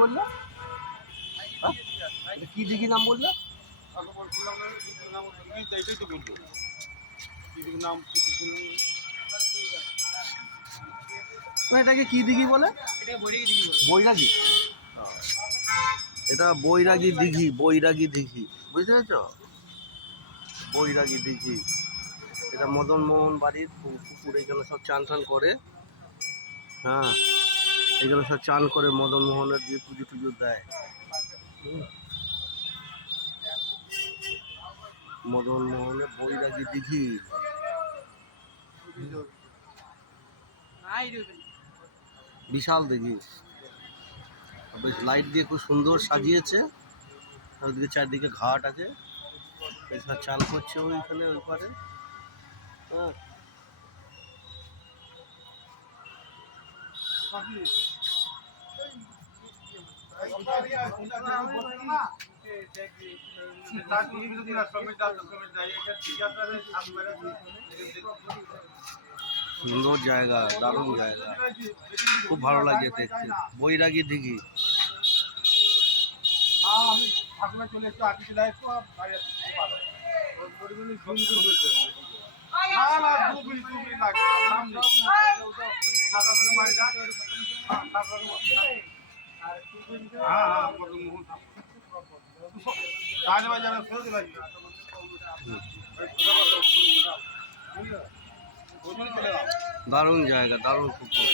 বললো? হ্যাঁ, কি দিঘি নাম বললো? এটাকে কি দিঘি বলে? বৈরাগী। এটা বৈরাগী দিঘি, বৈরাগী দিঘি, বুঝতে পেরেছ? বৈরাগী দিঘি। এটা মদন মোহন বাড়ির পুকুর। এখানে সব চান টান করে। হ্যাঁ, এখানে সব চান করে মদন মোহনের দিয়ে পুজো টুজো দেয়। মদন মোহনের বৈরাগী দিঘি, বিশাল দিঘি। বেশ লাইট দিয়ে খুব সুন্দর সাজিয়েছে। ওইদিকে চারদিকে ঘাট আছে, সব চান করছে ওইখানে ওই পারে। হ্যাঁ, সুন্দর জায়গা, দারুণ জায়গা, খুব ভালো লাগে দেখতে। বৈরাগী দিঘি। চলে একটু আগে চলে একটু দারুণ জায়গা, দারুণ পুকুর।